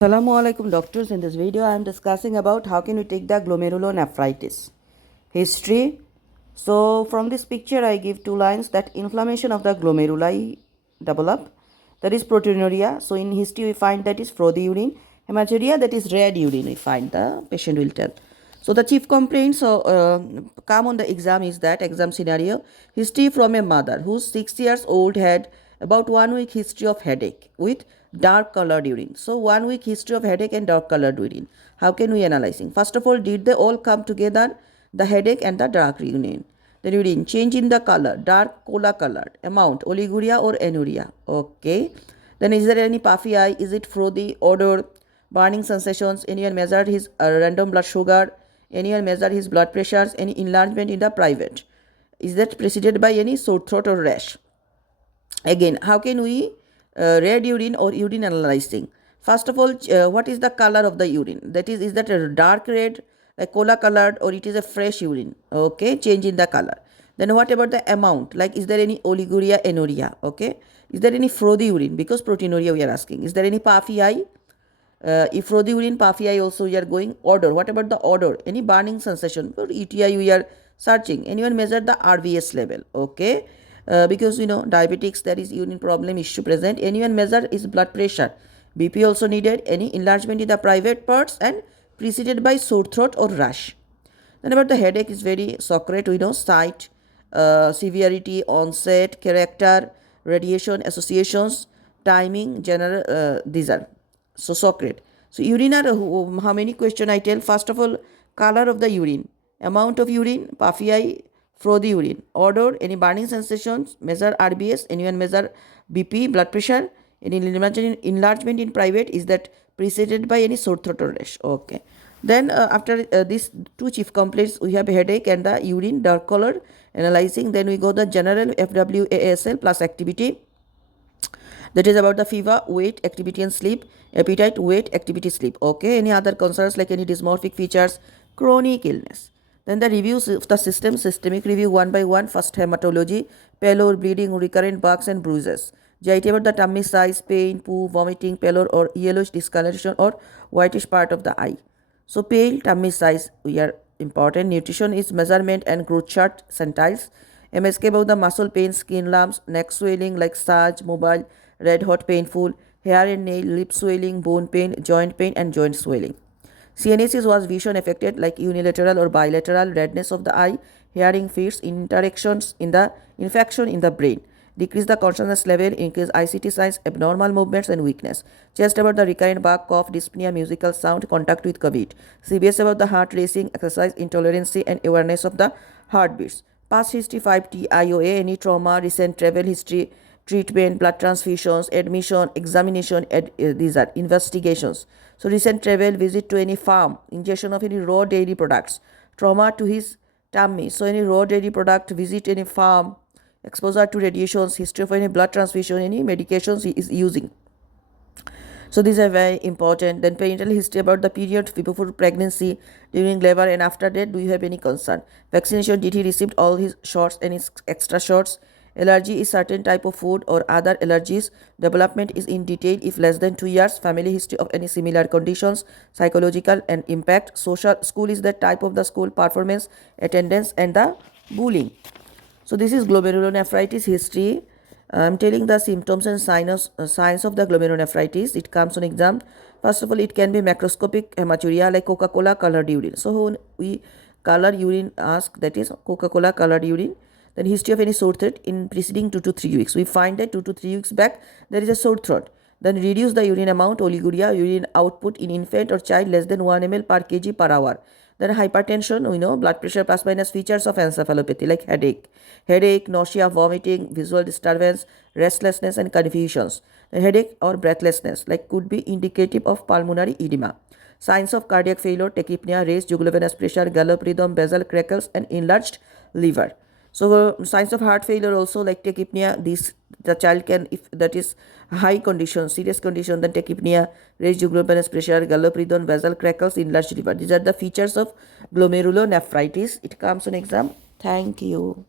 Assalamu alaikum doctors. In this video I am discussing about how can we take the glomerulonephritis history. So from this picture I give two lines that inflammation of the glomeruli develop, that is proteinuria. So in history we find that is frothy urine, hematuria, that is red urine, we find the patient will tell. So the chief complaints come on the exam is that exam scenario: history from a mother who's 6 years old had about 1 week history of headache with dark colored urine. So 1 week history of headache and dark colored urine. How can we analyzing? First of all, did they all come together? The headache and the dark urine. The urine change in the color, dark cola colored, amount, oliguria or anuria. Okay. Then is there any puffy eye? Is it frothy, odor, burning sensations? Anyone measured his random blood sugar? Anyone measured his blood pressures? Any enlargement in the private? Is that preceded by any sore throat or rash? Again, how can we red urine or urine analyzing? First of all, what is the color of the urine? That is that a dark red, like cola colored, or it is a fresh urine? Okay, change in the color. Then what about the amount? Like, is there any oliguria, anuria? Okay, is there any frothy urine? Because proteinuria we are asking. Is there any puffy eye? If frothy urine, puffy eye also we are going. Odor, what about the odor? Any burning sensation? For UTI we are searching. Anyone measure the RVS level? Okay, because diabetics, there is urine problem issue present. Anyone measure is blood pressure? BP also needed. Any enlargement in the private parts and preceded by sore throat or rash. Then about the headache is very secret. We know site, severity, onset, character, radiation, associations, timing, general. These are so secret. So urine are how many question I tell. First of all, color of the urine, amount of urine, puffy eye, frothy urine, odor, any burning sensations, measure RBS, anyone measure BP, blood pressure, any enlargement in private, is that preceded by any sore throat or rash? Okay. Then after these two chief complaints, we have headache and the urine dark color analyzing. Then we go the general FWASL plus activity. That is about the fever, weight, activity and sleep, appetite, weight, activity, sleep. Okay. Any other concerns like any dysmorphic features, chronic illness. Then the reviews of the system, systemic review one by one. First, hematology, pallor, bleeding, recurrent bugs and bruises. GIT about the tummy size, pain, poo, vomiting, pallor or yellowish discoloration or whitish part of the eye. So pale, tummy size, we are important. Nutrition is measurement and growth chart centiles. MSK about the muscle pain, skin lumps, neck swelling like surge, mobile, red hot, painful, hair and nail, lip swelling, bone pain, joint pain and joint swelling. CNSs was vision affected like unilateral or bilateral, redness of the eye, hearing fits, interactions in the infection in the brain. Decrease the consciousness level, increase ICT signs, abnormal movements and weakness. Chest about the recurrent bug, cough, dyspnea, musical sound, contact with COVID. CBS about the heart racing, exercise intolerance and awareness of the heartbeats. Past history 5 TIOA, any trauma, recent travel history, treatment, blood transfusions, admission, examination, these are investigations. So recent travel, visit to any farm, ingestion of any raw dairy products, trauma to his tummy. So any raw dairy product, visit any farm, exposure to radiations, history of any blood transfusion, any medications he is using. So these are very important. Then parental history about the period before pregnancy, during labor and after that, do you have any concern? Vaccination, did he receive all his shots and his extra shots? Allergy is certain type of food or other allergies. Development is in detail if less than 2 years. Family history of any similar conditions. Psychological and impact. Social, school is the type of the school, performance, attendance and the bullying. So this is glomerulonephritis history. I'm telling the symptoms and signs of the glomerulonephritis. It comes on exam. First of all, it can be macroscopic hematuria like Coca-Cola colored urine. So when we color urine ask, that is Coca-Cola colored urine. Then history of any sore throat in preceding 2 to 3 weeks. We find that 2 to 3 weeks back there is a sore throat. Then reduce the urine amount, oliguria, urine output in infant or child less than 1 ml per kg per hour. Then hypertension, we know blood pressure plus minus, features of encephalopathy like headache, nausea, vomiting, visual disturbance, restlessness and confusions. The headache or breathlessness like could be indicative of pulmonary edema. Signs of cardiac failure, tachypnea, raised jugular pressure, gallop rhythm, basal crackles and enlarged liver. So signs of heart failure also like tachypnea. The child can, if that is high condition, serious condition, then tachypnea, raised jugular pressure, gallop rhythm, basal crackles, enlarged liver. These are the features of glomerulonephritis. It comes on exam. Thank you.